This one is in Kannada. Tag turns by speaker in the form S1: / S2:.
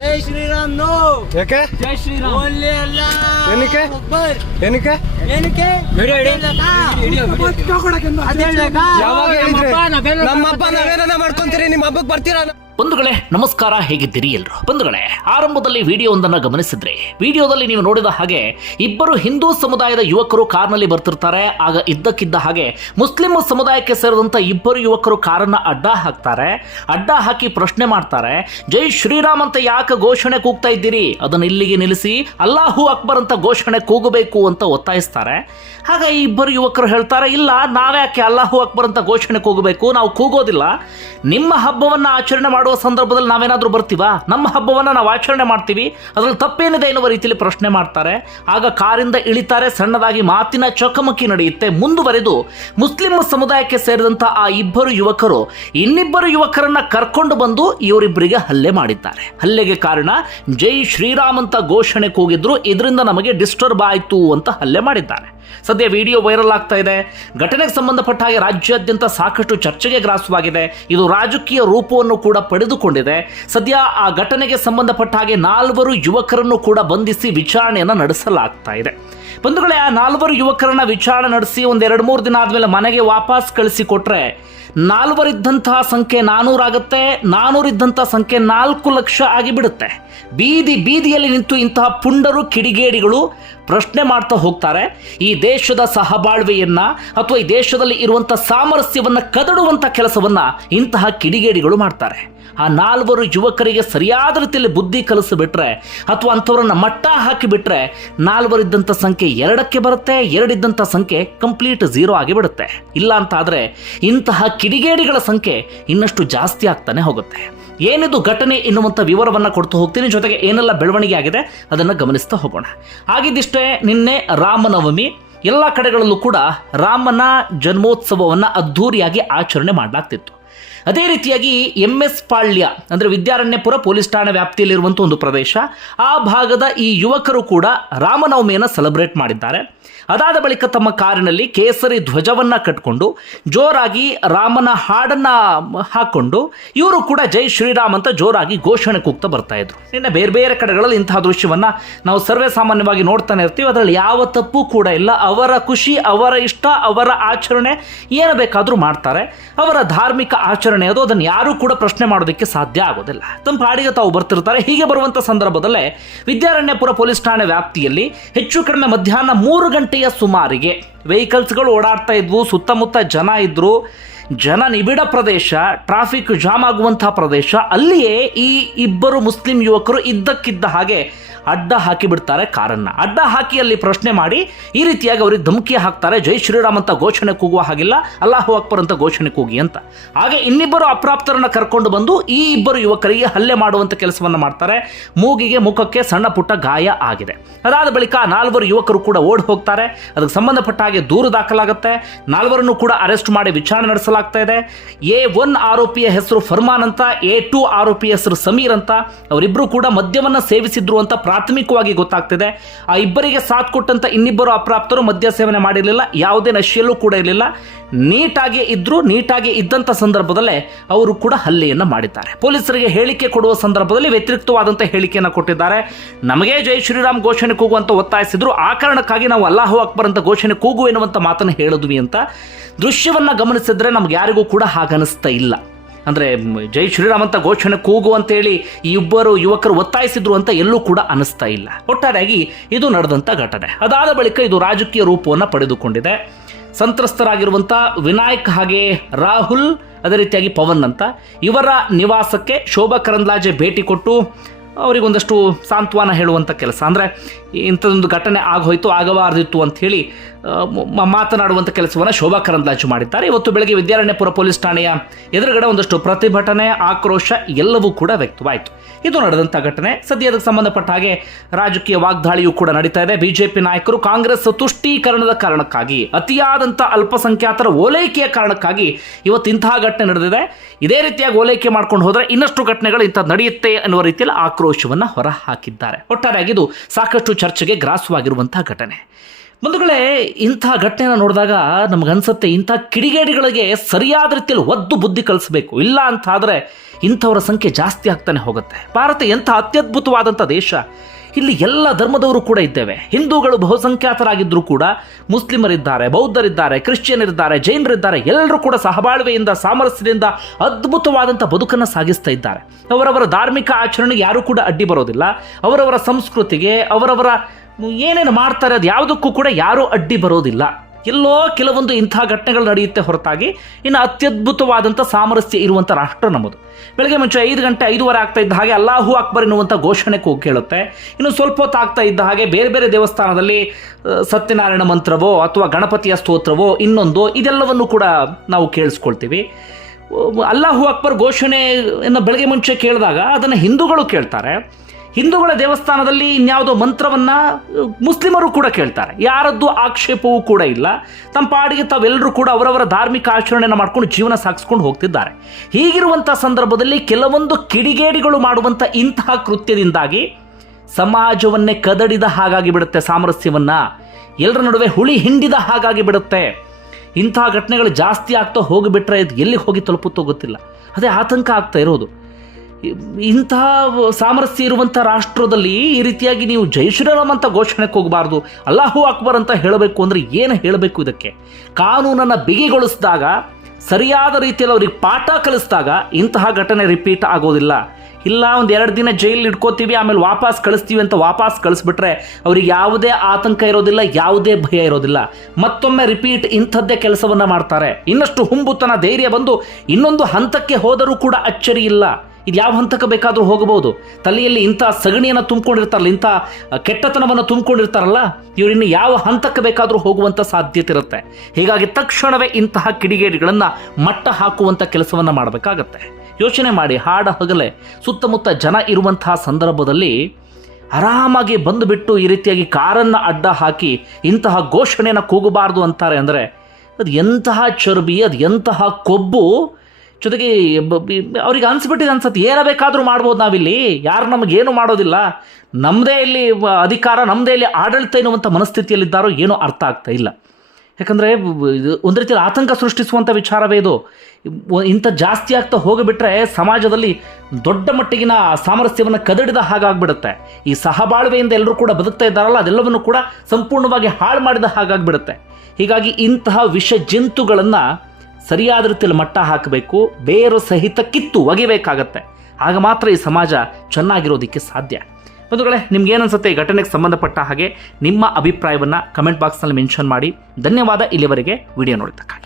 S1: ಜೈ ಶ್ರೀರಾಮ್ ನೋ.
S2: ಯಾಕೆ?
S1: ಜೈ ಶ್ರೀರಾಮ್. ಓನ್ಲಿ ಅಲ್ಲ.
S2: ಏನಕ್ಕೆ?
S1: ಅಕ್ಬರ್.
S2: ಏನಕ್ಕೆ?
S1: ಏನಕ್ಕೆ? ಅದೇಳ್ಬೇಕಾ?
S2: ಯಾವಾಗ ಹೇಳಿದ್ರೆ?
S1: ನಮ್ಮಪ್ಪ ನಾವೆಲ್ಲ
S2: ನಮ್ಮ ಹಬ್ಬ ನಾವೇನ ಮಾಡ್ಕೊಂತೀರಿ? ನಿಮ್ಮ ಹಬ್ಬಕ್ಕೆ ಬರ್ತೀರಾ?
S3: ಬಂಧುಗಳೇ, ನಮಸ್ಕಾರ, ಹೇಗಿದ್ದೀರಿ ಎಲ್ರು? ಬಂಧುಗಳೇ, ಆರಂಭದಲ್ಲಿ ವಿಡಿಯೋವೊಂದನ್ನ ಗಮನಿಸಿದ್ರೆ, ವಿಡಿಯೋದಲ್ಲಿ ನೀವು ನೋಡಿದ ಹಾಗೆ ಇಬ್ಬರು ಹಿಂದೂ ಸಮುದಾಯದ ಯುವಕರು ಕಾರ್ನಲ್ಲಿ ಬರ್ತಿರ್ತಾರೆ, ಆಗ ಇದ್ದಕ್ಕಿದ್ದ ಹಾಗೆ ಮುಸ್ಲಿಂ ಸಮುದಾಯಕ್ಕೆ ಸೇರಿದಂತ ಇಬ್ಬರು ಯುವಕರು ಕಾರನ್ನ ಅಡ್ಡ ಹಾಕ್ತಾರೆ, ಅಡ್ಡ ಹಾಕಿ ಪ್ರಶ್ನೆ ಮಾಡ್ತಾರೆ, ಜೈ ಶ್ರೀರಾಮ್ ಅಂತ ಯಾಕೆ ಘೋಷಣೆ ಕೂಗ್ತಾ ಇದ್ದೀರಿ? ಅದನ್ನ ಇಲ್ಲಿಗೆ ನಿಲ್ಲಿಸಿ, ಅಲ್ಲಾಹು ಅಕ್ಬರ್ ಅಂತ ಘೋಷಣೆ ಕೂಗಬೇಕು ಅಂತ ಒತ್ತಾಯಿಸ್ತಾರೆ. ಆಗ ಈ ಇಬ್ಬರು ಯುವಕರು ಹೇಳ್ತಾರೆ, ಇಲ್ಲ, ನಾವ್ಯಾಕೆ ಅಲ್ಲಾಹು ಅಕ್ಬರ್ ಅಂತ ಘೋಷಣೆ ಕೂಗಬೇಕು? ನಾವು ಕೂಗೋದಿಲ್ಲ. ನಿಮ್ಮ ಹಬ್ಬವನ್ನ ಆಚರಣೆ ಮಾಡುವ ಸಂದರ್ಭದಲ್ಲಿ ನಾವೇನಾದ್ರೂ ಬರ್ತೀವಾ? ನಮ್ಮ ಹಬ್ಬವನ್ನ ನಾವು ಆಚರಣೆ ಮಾಡ್ತೀವಿ. ಅದ್ರಲ್ಲಿ ತಪ್ಪೇನಿದೆ ಎನ್ನುವ ರೀತಿಯಲ್ಲಿ ಪ್ರಶ್ನೆ ಮಾಡ್ತಾರೆ. ಆಗ ಕಾರಿಂದ ಇಳಿತಾರೆ, ಸಣ್ಣದಾಗಿ ಮಾತಿನ ಚಕಮಕಿ ನಡೆಯುತ್ತೆ. ಮುಂದುವರೆದು ಮುಸ್ಲಿಂ ಸಮುದಾಯಕ್ಕೆ ಸೇರಿದಂತ ಆ ಇಬ್ಬರು ಯುವಕರು ಇನ್ನಿಬ್ಬರು ಯುವಕರನ್ನ ಕರ್ಕೊಂಡು ಬಂದು ಇವರಿಬ್ಬರಿಗೆ ಹಲ್ಲೆ ಮಾಡಿದ್ದಾರೆ. ಹಲ್ಲೆಗೆ ಕಾರಣ ಜೈ ಶ್ರೀರಾಮ್ ಅಂತ ಘೋಷಣೆ ಕೂಗಿದ್ರು. ಇದರಿಂದ ನಮಗೆ ಡಿಸ್ಟರ್ಬ್ ಆಯಿತು ಅಂತ ಹಲ್ಲೆ ಮಾಡಿದ್ದಾರೆ. ಸದ್ಯ ವಿಡಿಯೋ ವೈರಲ್ ಆಗ್ತಾ ಇದೆ. ಘಟನೆಗೆ ಸಂಬಂಧಪಟ್ಟ ಹಾಗೆ ರಾಜ್ಯಾದ್ಯಂತ ಸಾಕಷ್ಟು ಚರ್ಚೆಗೆ ಗ್ರಾಸವಾಗಿದೆ. ಇದು ರಾಜಕೀಯ ರೂಪವನ್ನು ಕೂಡ ಪಡೆದುಕೊಂಡಿದೆ. ಸದ್ಯ ಆ ಘಟನೆಗೆ ಸಂಬಂಧಪಟ್ಟ ಹಾಗೆ ನಾಲ್ವರು ಯುವಕರನ್ನು ಕೂಡ ಬಂಧಿಸಿ ವಿಚಾರಣೆಯನ್ನು ನಡೆಸಲಾಗ್ತಾ ಇದೆ. ಬಂಧುಗಳೇ, ಆ ನಾಲ್ವರು ಯುವಕರನ್ನ ವಿಚಾರಣೆ ನಡೆಸಿ ಒಂದೆರಡು ಮೂರು ದಿನ ಆದ್ಮೇಲೆ ಮನೆಗೆ ವಾಪಸ್ ಕಳಿಸಿ ಕೊಟ್ರೆ ನಾಲ್ವರಿದ್ದಂತಹ ಸಂಖ್ಯೆ ನಾನೂರಾಗುತ್ತೆ ನಾನೂರಿದ್ದಂಥ ಸಂಖ್ಯೆ ನಾಲ್ಕು ಲಕ್ಷ ಆಗಿಬಿಡುತ್ತೆ. ಬೀದಿ ಬೀದಿಯಲ್ಲಿ ನಿಂತು ಇಂತಹ ಪುಂಡರು, ಕಿಡಿಗೇಡಿಗಳು ಪ್ರಶ್ನೆ ಮಾಡ್ತಾ ಹೋಗ್ತಾರೆ. ಈ ದೇಶದ ಸಹಬಾಳ್ವೆಯನ್ನ ಅಥವಾ ಈ ದೇಶದಲ್ಲಿ ಇರುವಂತಹ ಸಾಮರಸ್ಯವನ್ನ ಕದಡುವಂಥ ಕೆಲಸವನ್ನ ಇಂತಹ ಕಿಡಿಗೇಡಿಗಳು ಮಾಡ್ತಾರೆ. ಆ ನಾಲ್ವರು ಯುವಕರಿಗೆ ಸರಿಯಾದ ರೀತಿಯಲ್ಲಿ ಬುದ್ಧಿ ಕಲಿಸಿಬಿಟ್ರೆ ಅಥವಾ ಅಂಥವ್ರನ್ನ ಮಟ್ಟ ಹಾಕಿಬಿಟ್ರೆ ನಾಲ್ವರಿದ್ದಂಥ ಸಂಖ್ಯೆ ಎರಡಕ್ಕೆ ಬರುತ್ತೆ, ಎರಡಿದ್ದಂಥ ಸಂಖ್ಯೆ ಕಂಪ್ಲೀಟ್ ಝೀರೋ ಆಗಿಬಿಡುತ್ತೆ. ಇಲ್ಲ ಅಂತ ಆದರೆ ಇಂತಹ ಕಿಡಿಗೇಡಿಗಳ ಸಂಖ್ಯೆ ಇನ್ನಷ್ಟು ಜಾಸ್ತಿ ಆಗ್ತಾನೆ ಹೋಗುತ್ತೆ. ಏನಿದು ಘಟನೆ ಎನ್ನುವಂಥ ವಿವರವನ್ನು ಕೊಡ್ತಾ ಹೋಗ್ತೀನಿ. ಜೊತೆಗೆ ಏನೆಲ್ಲ ಬೆಳವಣಿಗೆ ಆಗಿದೆ ಅದನ್ನು ಗಮನಿಸ್ತಾ ಹೋಗೋಣ. ಆಗಿದ್ದಿಷ್ಟೇ ನಿನ್ನೆ ರಾಮನವಮಿ, ಎಲ್ಲ ಕಡೆಗಳಲ್ಲೂ ಕೂಡ ರಾಮನ ಜನ್ಮೋತ್ಸವವನ್ನು ಅದ್ಧೂರಿಯಾಗಿ ಆಚರಣೆ ಮಾಡಲಾಗ್ತಿತ್ತು. ಅದೇ ರೀತಿಯಾಗಿ ಎಂ ಎಸ್ ಪಾಳ್ಯ, ಅಂದರೆ ವಿದ್ಯಾರಣ್ಯಪುರ ಪೊಲೀಸ್ ಠಾಣೆ ವ್ಯಾಪ್ತಿಯಲ್ಲಿರುವಂಥ ಒಂದು ಪ್ರದೇಶ. ಆ ಭಾಗದ ಈ ಯುವಕರು ಕೂಡ ರಾಮನವಮಿಯನ್ನು ಸೆಲೆಬ್ರೇಟ್ ಮಾಡಿದ್ದಾರೆ. ಅದಾದ ಬಳಿಕ ತಮ್ಮ ಕಾರಿನಲ್ಲಿ ಕೇಸರಿ ಧ್ವಜವನ್ನ ಕಟ್ಕೊಂಡು, ಜೋರಾಗಿ ರಾಮನ ಹಾಡನ್ನ ಹಾಕ್ಕೊಂಡು ಇವರು ಕೂಡ ಜೈ ಶ್ರೀರಾಮ್ ಅಂತ ಜೋರಾಗಿ ಘೋಷಣೆ ಕೂಗ್ತಾ ಬರ್ತಾ ಇದ್ರು. ಇನ್ನು ಬೇರೆ ಬೇರೆ ಕಡೆಗಳಲ್ಲಿ ಇಂತಹ ದೃಶ್ಯವನ್ನ ನಾವು ಸರ್ವೇ ಸಾಮಾನ್ಯವಾಗಿ ನೋಡ್ತಾನೆ ಇರ್ತೀವಿ. ಅದರಲ್ಲಿ ಯಾವ ತಪ್ಪು ಕೂಡ ಇಲ್ಲ. ಅವರ ಖುಷಿ, ಅವರ ಇಷ್ಟ, ಅವರ ಆಚರಣೆ, ಏನು ಬೇಕಾದರೂ ಮಾಡ್ತಾರೆ. ಅವರ ಧಾರ್ಮಿಕ ಆಚರಣೆ ಅದು ಅದನ್ನು ಯಾರೂ ಕೂಡ ಪ್ರಶ್ನೆ ಮಾಡೋದಕ್ಕೆ ಸಾಧ್ಯ ಆಗೋದಿಲ್ಲ. ತಮ್ಮ ಪಾಡಿಗೆ ತಾವು ಬರ್ತಿರ್ತಾರೆ. ಹೀಗೆ ಬರುವಂಥ ಸಂದರ್ಭದಲ್ಲೇ ವಿದ್ಯಾರಣ್ಯಪುರ ಪೊಲೀಸ್ ಠಾಣೆ ವ್ಯಾಪ್ತಿಯಲ್ಲಿ ಹೆಚ್ಚು ಕಡಿಮೆ ಮಧ್ಯಾಹ್ನ ಮೂರು ಗಂಟೆಯ ಸುಮಾರಿಗೆ ವೆಹಿಕಲ್ಸ್ಗಳು ಓಡಾಡ್ತಾ ಇದ್ವು. ಸುತ್ತಮುತ್ತ ಜನ ಇದ್ರು. ಜನ ನಿಬಿಡ ಪ್ರದೇಶ, ಟ್ರಾಫಿಕ್ ಜಾಮ್ ಆಗುವಂತಹ ಪ್ರದೇಶ. ಅಲ್ಲಿಯೇ ಈ ಇಬ್ಬರು ಮುಸ್ಲಿಂ ಯುವಕರು ಇದ್ದಕ್ಕಿದ್ದ ಹಾಗೆ ಅಡ್ಡ ಹಾಕಿ ಕಾರನ್ನು. ಅಡ್ಡ ಹಾಕಿ ಅಲ್ಲಿ ಪ್ರಶ್ನೆ ಮಾಡಿ ಈ ರೀತಿಯಾಗಿ ಅವರಿಗೆ ಧಮಕಿ ಹಾಕ್ತಾರೆ, ಜೈ ಶ್ರೀರಾಮ್ ಅಂತ ಘೋಷಣೆ ಕೂಗುವ ಹಾಗಿಲ್ಲ, ಅಲ್ಲಾಹು ಅಕ್ಬರ್ ಅಂತ ಘೋಷಣೆ ಕೂಗಿ ಅಂತ. ಹಾಗೆ ಇನ್ನಿಬ್ಬರು ಅಪ್ರಾಪ್ತರನ್ನ ಕರ್ಕೊಂಡು ಬಂದು ಈ ಇಬ್ಬರು ಯುವಕರಿಗೆ ಹಲ್ಲೆ ಮಾಡುವಂತ ಕೆಲಸವನ್ನ ಮಾಡ್ತಾರೆ. ಮೂಗಿಗೆ ಮುಖಕ್ಕೆ ಸಣ್ಣ ಪುಟ್ಟ ಗಾಯ ಆಗಿದೆ. ಅದಾದ ಬಳಿಕ ನಾಲ್ವರು ಯುವಕರು ಕೂಡ ಓಡಿ ಹೋಗ್ತಾರೆ. ಅದಕ್ಕೆ ಸಂಬಂಧಪಟ್ಟ ಹಾಗೆ ದೂರು ದಾಖಲಾಗುತ್ತೆ. ನಾಲ್ವರನ್ನು ಕೂಡ ಅರೆಸ್ಟ್ ಮಾಡಿ ವಿಚಾರಣೆ ನಡೆಸಲಾಗ್ತಾ ಇದೆ. ಎ ಒನ್ ಆರೋಪಿಯ ಹೆಸರು ಫರ್ಮಾನ್ ಅಂತ, ಎ ಟು ಆರೋಪಿಯ ಹೆಸರು ಸಮೀರ್ ಅಂತ ಅವರಿಬ್ಬರು ಕೂಡ ಮದ್ಯವನ್ನು ಸೇವಿಸಿದ್ರು ಅಂತ ಪ್ರಾಥಮಿಕವಾಗಿ ಗೊತ್ತಾಗ್ತಿದೆ. ಆ ಇಬ್ಬರಿಗೆ ಸಾಥ್ ಕೊಟ್ಟಂತ ಇನ್ನಿಬ್ಬರು ಅಪ್ರಾಪ್ತರು ಮದ್ಯ ಸೇವನೆ ಮಾಡಿರಲಿಲ್ಲ, ಯಾವುದೇ ನಶೆಯಲ್ಲೂ ಕೂಡ ಇರಲಿಲ್ಲ. ನೀಟಾಗಿ ಇದ್ರು, ನೀಟಾಗಿ ಇದ್ದಂಥ ಸಂದರ್ಭದಲ್ಲೇ ಅವರು ಕೂಡ ಹಲ್ಲೆಯನ್ನು ಮಾಡಿದ್ದಾರೆ. ಪೊಲೀಸರಿಗೆ ಹೇಳಿಕೆ ಕೊಡುವ ಸಂದರ್ಭದಲ್ಲಿ ವ್ಯತಿರಿಕ್ತವಾದಂಥ ಹೇಳಿಕೆಯನ್ನು ಕೊಟ್ಟಿದ್ದಾರೆ. ನಮಗೆ ಜೈ ಶ್ರೀರಾಮ್ ಘೋಷಣೆ ಕೂಗು ಅಂತ ಒತ್ತಾಯಿಸಿದ್ರು. ಆ ಕಾರಣಕ್ಕಾಗಿ ನಾವು ಅಲ್ಲಾಹು ಅಕ್ಬರ್ ಅಂತ ಘೋಷಣೆ ಕೂಗು ಎನ್ನುವಂಥ ಮಾತನ್ನು ಹೇಳಿದ್ವಿ ಅಂತ. ದೃಶ್ಯವನ್ನ ಗಮನಿಸಿದ್ರೆ ನಮ್ಗೆ ಯಾರಿಗೂ ಕೂಡ ಹಾಗನಿಸ್ತಾ ಇಲ್ಲ. ಅಂದರೆ ಜೈ ಶ್ರೀರಾಮ್ ಅಂತ ಘೋಷಣೆ ಕೂಗು ಅಂತೇಳಿ ಈ ಇಬ್ಬರು ಯುವಕರು ಒತ್ತಾಯಿಸಿದ್ರು ಅಂತ ಎಲ್ಲೂ ಕೂಡ ಅನಿಸ್ತಾ ಇಲ್ಲ. ಒಟ್ಟಾರೆಯಾಗಿ ಇದು ನಡೆದಂಥ ಘಟನೆ. ಅದಾದ ಬಳಿಕ ಇದು ರಾಜಕೀಯ ರೂಪವನ್ನು ಪಡೆದುಕೊಂಡಿದೆ. ಸಂತ್ರಸ್ತರಾಗಿರುವಂಥ ವಿನಾಯಕ್ ಹಾಗೆ ರಾಹುಲ್, ಅದೇ ರೀತಿಯಾಗಿ ಪವನ್ ಅಂತ ಇವರ ನಿವಾಸಕ್ಕೆ ಶೋಭಾ ಕರಂದ್ಲಾಜೆ ಭೇಟಿ ಕೊಟ್ಟು ಅವರಿಗೊಂದಷ್ಟು ಸಾಂತ್ವನ ಹೇಳುವಂಥ ಕೆಲಸ. ಅಂದರೆ ಇಂಥದ್ದೊಂದು ಘಟನೆ ಆಗೋಯ್ತು ಆಗಬಾರ್ದಿತ್ತು ಮ- ಮಾತನಾಡುವಂಥ ಕೆಲಸವನ್ನು ಶೋಭಾ ಕರಂದ್ಲಾಜು ಮಾಡಿದ್ದಾರೆ. ಇವತ್ತು ಬೆಳಗ್ಗೆ ವಿದ್ಯಾರಣ್ಯಪುರ ಪೊಲೀಸ್ ಠಾಣೆಯ ಎದುರುಗಡೆ ಒಂದಷ್ಟು ಪ್ರತಿಭಟನೆ, ಆಕ್ರೋಶ ಎಲ್ಲವೂ ಕೂಡ ವ್ಯಕ್ತವಾಯಿತು. ಇದು ನಡೆದಂಥ ಘಟನೆ. ಸದ್ಯ ಸಂಬಂಧಪಟ್ಟ ಹಾಗೆ ರಾಜಕೀಯ ವಾಗ್ದಾಳಿಯೂ ಕೂಡ ನಡೀತಾ ಇದೆ. ಬಿಜೆಪಿ ನಾಯಕರು ಕಾಂಗ್ರೆಸ್ ತುಷ್ಟೀಕರಣದ ಕಾರಣಕ್ಕಾಗಿ ಅತಿಯಾದಂಥ ಅಲ್ಪಸಂಖ್ಯಾತರ ಓಲೈಕೆಯ ಕಾರಣಕ್ಕಾಗಿ ಇವತ್ತು ಇಂತಹ ಘಟನೆ ನಡೆದಿದೆ. ಇದೇ ರೀತಿಯಾಗಿ ಓಲೈಕೆ ಮಾಡ್ಕೊಂಡು ಹೋದರೆ ಇನ್ನಷ್ಟು ಘಟನೆಗಳು ಇಂಥ ನಡೆಯುತ್ತೆ ಅನ್ನುವ ರೀತಿಯಲ್ಲಿ ಆಕ್ರೋಶವನ್ನು ಹೊರಹಾಕಿದ್ದಾರೆ. ಒಟ್ಟಾರೆಯಾಗಿ ಇದು ಸಾಕಷ್ಟು ಚರ್ಚೆಗೆ ಗ್ರಾಸವಾಗಿರುವಂಥ ಘಟನೆ. ಬಂಧುಗಳೇ, ಇಂಥ ಘಟನೆನ ನೋಡಿದಾಗ ನಮಗನ್ಸುತ್ತೆ, ಇಂಥ ಕಿಡಿಗೇಡಿಗಳಿಗೆ ಸರಿಯಾದ ರೀತಿಯಲ್ಲಿ ಒದ್ದು ಬುದ್ಧಿ ಕಲಿಸಬೇಕು. ಇಲ್ಲ ಅಂತಾದರೆ ಇಂಥವರ ಸಂಖ್ಯೆ ಜಾಸ್ತಿ ಆಗ್ತಾನೆ ಹೋಗುತ್ತೆ. ಭಾರತ ಎಂಥ ಅತ್ಯದ್ಭುತವಾದಂಥ ದೇಶ. ಇಲ್ಲಿ ಎಲ್ಲ ಧರ್ಮದವರು ಕೂಡ ಇದ್ದೇವೆ. ಹಿಂದೂಗಳು ಬಹುಸಂಖ್ಯಾತರಾಗಿದ್ದರೂ ಕೂಡ ಮುಸ್ಲಿಮರಿದ್ದಾರೆ, ಬೌದ್ಧರಿದ್ದಾರೆ ಕ್ರಿಶ್ಚಿಯನರಿದ್ದಾರೆ ಜೈನರಿದ್ದಾರೆ, ಎಲ್ಲರೂ ಕೂಡ ಸಹಬಾಳ್ವೆಯಿಂದ, ಸಾಮರಸ್ಯದಿಂದ ಅದ್ಭುತವಾದಂಥ ಬದುಕನ್ನು ಸಾಗಿಸ್ತಾ ಇದ್ದಾರೆ. ಅವರವರ ಧಾರ್ಮಿಕ ಆಚರಣೆಗೆ ಯಾರೂ ಕೂಡ ಅಡ್ಡಿ ಬರೋದಿಲ್ಲ. ಅವರವರ ಸಂಸ್ಕೃತಿಗೆ, ಅವರವರ ಏನೇನು ಮಾಡ್ತಾರೆ ಅದು ಯಾವುದಕ್ಕೂ ಕೂಡ ಯಾರೂ ಅಡ್ಡಿ ಬರೋದಿಲ್ಲ. ಎಲ್ಲೋ ಕೆಲವೊಂದು ಇಂಥ ಘಟನೆಗಳು ನಡೆಯುತ್ತೆ ಹೊರತಾಗಿ. ಇನ್ನು ಅತ್ಯದ್ಭುತವಾದಂಥ ಸಾಮರಸ್ಯ ಇರುವಂಥ ರಾಷ್ಟ್ರ ನಮ್ಮದು. ಬೆಳಗ್ಗೆ ಮುಂಚೆ ಐದು ಗಂಟೆ ಐದುವರೆ ಆಗ್ತಾ ಇದ್ದ ಹಾಗೆ ಅಲ್ಲಾಹು ಅಕ್ಬರ್ ಎನ್ನುವಂಥ ಘೋಷಣೆ ಕೂಗಿ ಕೇಳುತ್ತೆ. ಇನ್ನು ಸ್ವಲ್ಪ ಹೊತ್ತು ಆಗ್ತಾ ಇದ್ದ ಹಾಗೆ ಬೇರೆ ಬೇರೆ ದೇವಸ್ಥಾನದಲ್ಲಿ ಸತ್ಯನಾರಾಯಣ ಮಂತ್ರವೋ ಅಥವಾ ಗಣಪತಿಯ ಸ್ತೋತ್ರವೋ ಇನ್ನೊಂದು ಇದೆಲ್ಲವನ್ನು ಕೂಡ ನಾವು ಕೇಳಿಸ್ಕೊಳ್ತೀವಿ. ಅಲ್ಲಾಹು ಅಕ್ಬರ್ ಘೋಷಣೆಯನ್ನು ಬೆಳಗ್ಗೆ ಮುಂಚೆ ಕೇಳಿದಾಗ ಅದನ್ನು ಹಿಂದೂಗಳು ಕೇಳ್ತಾರೆ. ಹಿಂದೂಗಳ ದೇವಸ್ಥಾನದಲ್ಲಿ ಇನ್ಯಾವುದೋ ಮಂತ್ರವನ್ನು ಮುಸ್ಲಿಮರು ಕೂಡ ಕೇಳ್ತಾರೆ. ಯಾರದ್ದು ಆಕ್ಷೇಪವೂ ಕೂಡ ಇಲ್ಲ. ತಮ್ಮ ಪಾಡಿಗೆ ತಾವೆಲ್ಲರೂ ಕೂಡ ಅವರವರ ಧಾರ್ಮಿಕ ಆಚರಣೆಯನ್ನು ಮಾಡ್ಕೊಂಡು ಜೀವನ ಸಾಗಿಸ್ಕೊಂಡು ಹೋಗ್ತಿದ್ದಾರೆ. ಹೀಗಿರುವಂಥ ಸಂದರ್ಭದಲ್ಲಿ ಕೆಲವೊಂದು ಕಿಡಿಗೇಡಿಗಳು ಮಾಡುವಂಥ ಇಂತಹ ಕೃತ್ಯದಿಂದಾಗಿ ಸಮಾಜವನ್ನೇ ಕದಡಿದ ಹಾಗಾಗಿ ಬಿಡುತ್ತೆ ಸಾಮರಸ್ಯವನ್ನು. ಎಲ್ಲರ ನಡುವೆ ಹುಳಿ ಹಿಂಡಿದ ಹಾಗಾಗಿ ಬಿಡುತ್ತೆ. ಇಂತಹ ಘಟನೆಗಳು ಜಾಸ್ತಿ ಆಗ್ತಾ ಹೋಗಿಬಿಟ್ರೆ ಎಲ್ಲಿ ಹೋಗಿ ತಲುಪುತ್ತೋ ಗೊತ್ತಿಲ್ಲ. ಅದೇ ಆತಂಕ ಆಗ್ತಾ ಇರೋದು. ಇಂತಹ ಸಾಮರಸ್ಯ ಇರುವಂಥ ರಾಷ್ಟ್ರದಲ್ಲಿ ಈ ರೀತಿಯಾಗಿ ನೀವು ಜೈ ಶ್ರೀರಾಮ್ ಅಂತ ಘೋಷಣೆಗೆ ಹೋಗಬಾರ್ದು, ಅಲ್ಲಾಹು ಅಕ್ಬರ್ ಅಂತ ಹೇಳಬೇಕು ಅಂದರೆ ಏನು ಹೇಳಬೇಕು ಇದಕ್ಕೆ? ಕಾನೂನನ್ನು ಬಿಗಿಗೊಳಿಸಿದಾಗ, ಸರಿಯಾದ ರೀತಿಯಲ್ಲಿ ಅವ್ರಿಗೆ ಪಾಠ ಕಲಿಸಿದಾಗ ಇಂತಹ ಘಟನೆ ರಿಪೀಟ್ ಆಗೋದಿಲ್ಲ. ಇಲ್ಲ, ಒಂದು ಎರಡು ದಿನ ಜೈಲ್ ಇಟ್ಕೋತೀವಿ ಆಮೇಲೆ ವಾಪಸ್ ಕಳಿಸ್ತೀವಿ ಅಂತ ವಾಪಸ್ ಕಳಿಸ್ಬಿಟ್ರೆ ಅವ್ರಿಗೆ ಯಾವುದೇ ಆತಂಕ ಇರೋದಿಲ್ಲ, ಯಾವುದೇ ಭಯ ಇರೋದಿಲ್ಲ. ಮತ್ತೊಮ್ಮೆ ರಿಪೀಟ್ ಇಂಥದ್ದೇ ಕೆಲಸವನ್ನು ಮಾಡ್ತಾರೆ. ಇನ್ನಷ್ಟು ಹುಂಬುತನ ಧೈರ್ಯ ಬಂದು ಇನ್ನೊಂದು ಹಂತಕ್ಕೆ ಹೋದರೂ ಕೂಡ ಅಚ್ಚರಿ ಇಲ್ಲ. ಇದು ಯಾವ ಹಂತಕ್ಕೆ ಬೇಕಾದರೂ ಹೋಗಬಹುದು. ತಲೆಯಲ್ಲಿ ಇಂಥ ಸಗಣಿಯನ್ನು ತುಂಬಿಕೊಂಡಿರ್ತಾರಲ್ಲ, ಇಂಥ ಕೆಟ್ಟತನವನ್ನು ತುಂಬಿಕೊಂಡಿರ್ತಾರಲ್ಲ ಇವರಿನ್ನು ಯಾವ ಹಂತಕ್ಕೆ ಬೇಕಾದರೂ ಹೋಗುವಂಥ ಸಾಧ್ಯತೆ ಇರುತ್ತೆ. ಹೀಗಾಗಿ ತಕ್ಷಣವೇ ಇಂತಹ ಕಿಡಿಗೇಡಿಗಳನ್ನು ಮಟ್ಟ ಹಾಕುವಂಥ ಕೆಲಸವನ್ನು ಮಾಡಬೇಕಾಗತ್ತೆ. ಯೋಚನೆ ಮಾಡಿ, ಹಾಡ ಹಗಲೆ, ಸುತ್ತಮುತ್ತ ಜನ ಇರುವಂತಹ ಸಂದರ್ಭದಲ್ಲಿ ಆರಾಮಾಗಿ ಬಂದುಬಿಟ್ಟು ಈ ರೀತಿಯಾಗಿ ಕಾರನ್ನು ಅಡ್ಡ ಹಾಕಿ ಇಂತಹ ಘೋಷಣೆಯನ್ನು ಕೂಗಬಾರ್ದು ಅಂತಾರೆ ಅಂದರೆ, ಅದು ಎಂತಹ ಚರ್ಬಿ, ಅದು ಎಂತಹ ಕೊಬ್ಬು ಜೊತೆಗೆ ಅವ್ರಿಗೆ ಅನ್ಸ್ಬಿಟ್ಟಿದೆ ಅನ್ಸತ್ತೆ. ಏನ ಮಾಡ್ಬೋದು ನಾವಿಲ್ಲಿ. ಯಾರು ನಮಗೇನು ಮಾಡೋದಿಲ್ಲ. ನಮ್ಮದೇ ಇಲ್ಲಿ ಅಧಿಕಾರ ನಮ್ಮದೇ ಇಲ್ಲಿ ಆಡಳಿತ ಎನ್ನುವಂಥ ಮನಸ್ಥಿತಿಯಲ್ಲಿದ್ದಾರೋ ಏನೂ ಅರ್ಥ ಆಗ್ತಾ ಇಲ್ಲ. ಯಾಕಂದರೆ ಒಂದು ರೀತಿಯಲ್ಲಿ ಆತಂಕ ಸೃಷ್ಟಿಸುವಂಥ ವಿಚಾರವೇ ಇದು. ಇಂಥ ಜಾಸ್ತಿ ಆಗ್ತಾ ಹೋಗಿಬಿಟ್ರೆ ಸಮಾಜದಲ್ಲಿ ದೊಡ್ಡ ಮಟ್ಟಿಗಿನ ಸಾಮರಸ್ಯವನ್ನು ಕದಡಿದ ಹಾಗಾಗ್ಬಿಡುತ್ತೆ ಈ ಸಹಬಾಳ್ವೆಯಿಂದ ಎಲ್ಲರೂ ಕೂಡ ಬದುಕ್ತಾ ಇದ್ದಾರಲ್ಲ, ಅದೆಲ್ಲವನ್ನು ಕೂಡ ಸಂಪೂರ್ಣವಾಗಿ ಹಾಳು ಮಾಡಿದ ಹಾಗಾಗ್ಬಿಡುತ್ತೆ ಹೀಗಾಗಿ ಇಂತಹ ವಿಷ ಜಂತುಗಳನ್ನು ಸರಿಯಾದ ರೀತಿಯಲ್ಲಿ ಮಟ್ಟ ಹಾಕಬೇಕು, ಬೇರು ಸಹಿತ ಕಿತ್ತು ಒಗಿಬೇಕಾಗತ್ತೆ. ಆಗ ಮಾತ್ರ ಈ ಸಮಾಜ ಚೆನ್ನಾಗಿರೋದಕ್ಕೆ ಸಾಧ್ಯ. ಬಂಧುಗಳೇ, ನಿಮ್ಗೆ ಏನನ್ಸುತ್ತೆ ಈ ಘಟನೆಗೆ ಸಂಬಂಧಪಟ್ಟ ಹಾಗೆ ನಿಮ್ಮ ಅಭಿಪ್ರಾಯವನ್ನು ಕಮೆಂಟ್ ಬಾಕ್ಸ್ನಲ್ಲಿ ಮೆನ್ಷನ್ ಮಾಡಿ. ಧನ್ಯವಾದ ಇಲ್ಲಿವರೆಗೆ ವಿಡಿಯೋ ನೋಡಿದ್ದಕ್ಕಾಗಿ.